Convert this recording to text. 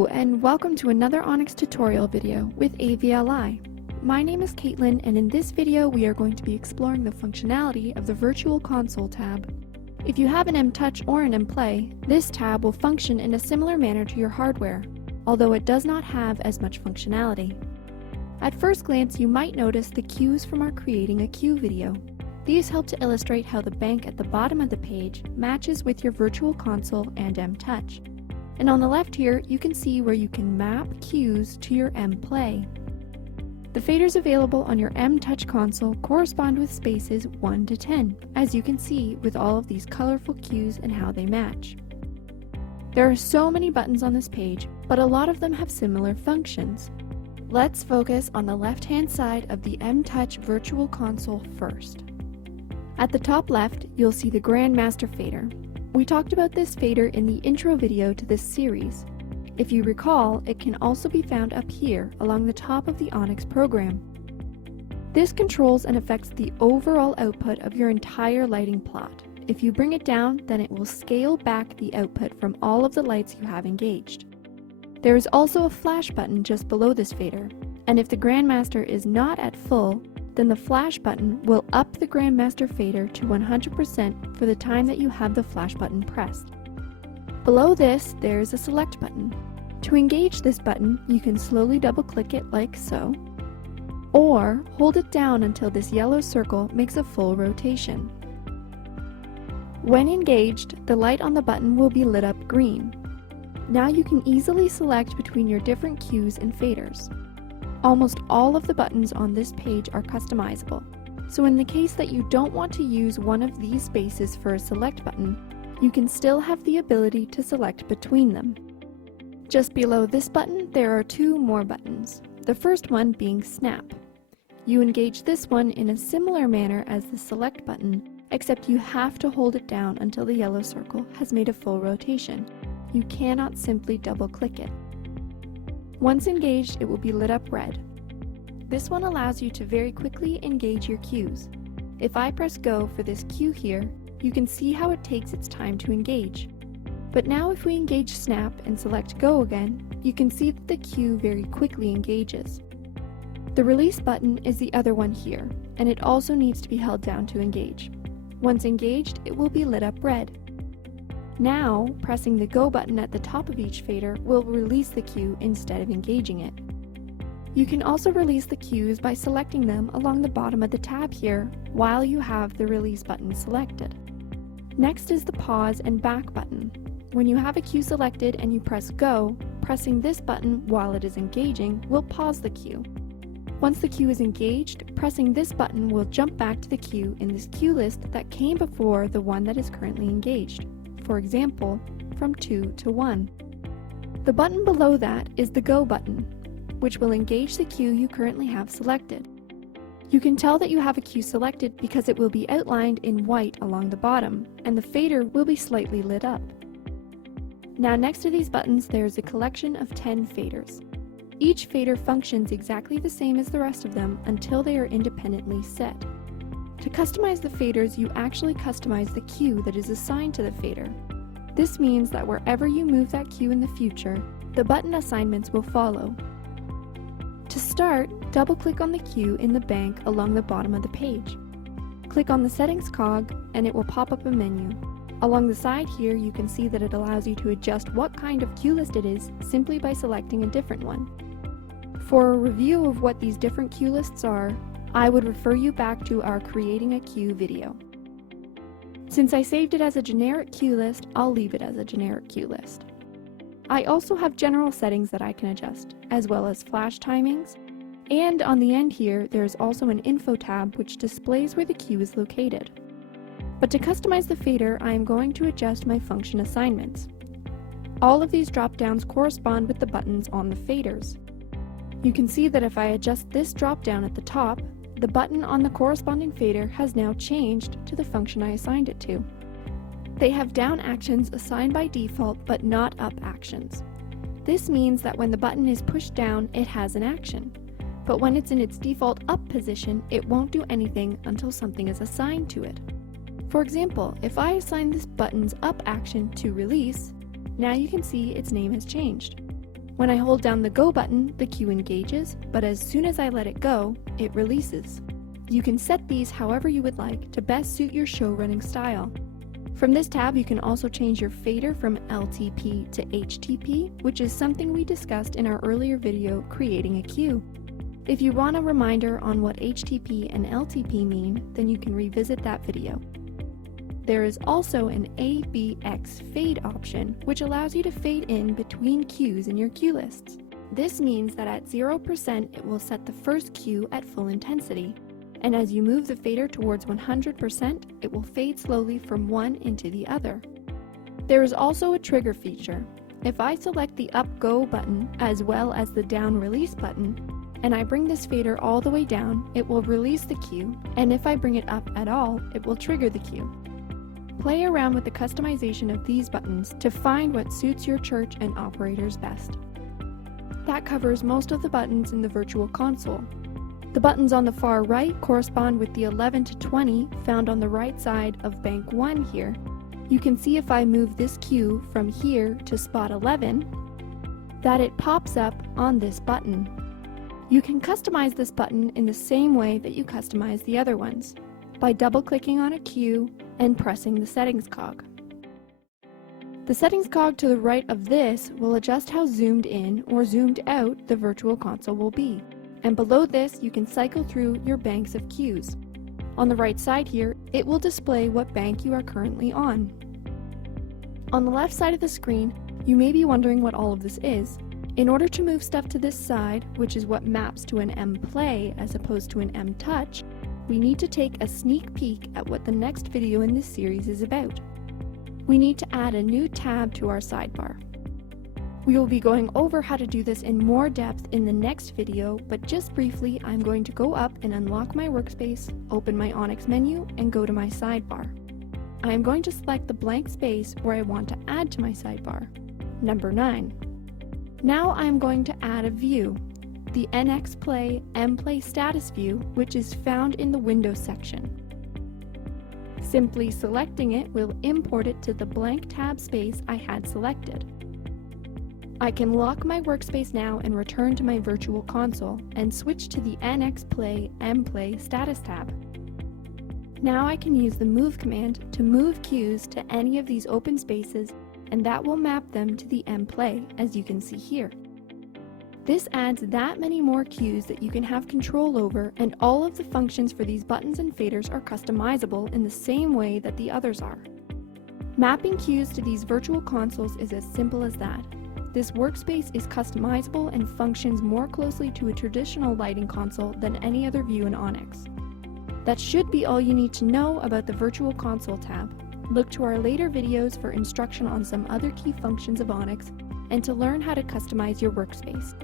Hello and welcome to another ONYX tutorial video with AVLI. My name is Caitlin, and in this video we are going to be exploring the functionality of the Virtual Console tab. If you have an M-Touch or an M-Play, this tab will function in a similar manner to your hardware, although it does not have as much functionality. At first glance, you might notice the cues from our Creating a Cue video. These help to illustrate how the bank at the bottom of the page matches with your Virtual Console and M-Touch. And on the left here, you can see where you can map cues to your M-Play. The faders available on your M-Touch console correspond with spaces 1 to 10, as you can see with all of these colorful cues and how they match. There are so many buttons on this page, but a lot of them have similar functions. Let's focus on the left-hand side of the M-Touch Virtual Console first. At the top left, you'll see the Grandmaster fader. We talked about this fader in the intro video to this series. If you recall, it can also be found up here along the top of the ONYX program. This controls and affects the overall output of your entire lighting plot. If you bring it down, then it will scale back the output from all of the lights you have engaged. There is also a flash button just below this fader, and if the Grandmaster is not at full, then the flash button will up the Grandmaster fader to 100% for the time that you have the flash button pressed. Below this, there is a select button. To engage this button, you can slowly double-click it like so, or hold it down until this yellow circle makes a full rotation. When engaged, the light on the button will be lit up green. Now you can easily select between your different cues and faders. Almost all of the buttons on this page are customizable, so in the case that you don't want to use one of these spaces for a select button, you can still have the ability to select between them. Just below this button, there are two more buttons, the first one being Snap. You engage this one in a similar manner as the select button, except you have to hold it down until the yellow circle has made a full rotation. You cannot simply double-click it. Once engaged, it will be lit up red. This one allows you to very quickly engage your cues. If I press go for this cue here, you can see how it takes its time to engage. But now if we engage Snap and select go again, you can see that the cue very quickly engages. The release button is the other one here, and it also needs to be held down to engage. Once engaged, it will be lit up red. Now, pressing the go button at the top of each fader will release the cue instead of engaging it. You can also release the cues by selecting them along the bottom of the tab here while you have the release button selected. Next is the pause and back button. When you have a cue selected and you press go, pressing this button while it is engaging will pause the cue. Once the cue is engaged, pressing this button will jump back to the cue in this cue list that came before the one that is currently engaged. For example, from 2 to 1. The button below that is the go button, which will engage the cue you currently have selected. You can tell that you have a cue selected because it will be outlined in white along the bottom, and the fader will be slightly lit up. Now next to these buttons there is a collection of 10 faders. Each fader functions exactly the same as the rest of them until they are independently set. To customize the faders, you actually customize the cue that is assigned to the fader. This means that wherever you move that cue in the future, the button assignments will follow. To start, double-click on the cue in the bank along the bottom of the page. Click on the Settings cog and it will pop up a menu. Along the side here, you can see that it allows you to adjust what kind of cue list it is simply by selecting a different one. For a review of what these different cue lists are, I would refer you back to our Creating a Cue video. Since I saved it as a generic cue list, I'll leave it as a generic cue list. I also have general settings that I can adjust, as well as flash timings, and on the end here, there's also an info tab which displays where the cue is located. But to customize the fader, I am going to adjust my function assignments. All of these drop-downs correspond with the buttons on the faders. You can see that if I adjust this drop-down at the top, the button on the corresponding fader has now changed to the function I assigned it to. They have down actions assigned by default but not up actions. This means that when the button is pushed down, it has an action. But when it's in its default up position, it won't do anything until something is assigned to it. For example, if I assign this button's up action to release, now you can see its name has changed. When I hold down the Go button, the cue engages, but as soon as I let it go, it releases. You can set these however you would like to best suit your show running style. From this tab, you can also change your fader from LTP to HTP, which is something we discussed in our earlier video, creating a cue. If you want a reminder on what HTP and LTP mean, then you can revisit that video. There is also an AVX fade option, which allows you to fade in between cues in your cue lists. This means that at 0% it will set the first cue at full intensity, and as you move the fader towards 100%, it will fade slowly from one into the other. There is also a trigger feature. If I select the Up Go button as well as the Down Release button, and I bring this fader all the way down, it will release the cue, and if I bring it up at all, it will trigger the cue. Play around with the customization of these buttons to find what suits your church and operators best. That covers most of the buttons in the virtual console. The buttons on the far right correspond with the 11 to 20 found on the right side of bank 1 here. You can see if I move this cue from here to spot 11, that it pops up on this button. You can customize this button in the same way that you customize the other ones, by double-clicking on a cue and pressing the settings cog. The settings cog to the right of this will adjust how zoomed in or zoomed out the virtual console will be. And below this, you can cycle through your banks of cues. On the right side here, it will display what bank you are currently on. On the left side of the screen, you may be wondering what all of this is. In order to move stuff to this side, which is what maps to an M-Play as opposed to an M-Touch, we need to take a sneak peek at what the next video in this series is about. We need to add a new tab to our sidebar. We will be going over how to do this in more depth in the next video, but just briefly, I'm going to go up and unlock my workspace, open my ONYX menu, and go to my sidebar. I am going to select the blank space where I want to add to my sidebar, number 9. Now I am going to add a view, the NX Play M-Play status view, which is found in the Windows section. Simply selecting it will import it to the blank tab space I had selected. I can lock my workspace now and return to my virtual console and switch to the NX Play M-Play status tab. Now I can use the move command to move cues to any of these open spaces, and that will map them to the M-Play, as you can see here. This adds that many more cues that you can have control over, and all of the functions for these buttons and faders are customizable in the same way that the others are. Mapping cues to these virtual consoles is as simple as that. This workspace is customizable and functions more closely to a traditional lighting console than any other view in ONYX. That should be all you need to know about the Virtual Console tab. Look to our later videos for instruction on some other key functions of ONYX and to learn how to customize your workspace.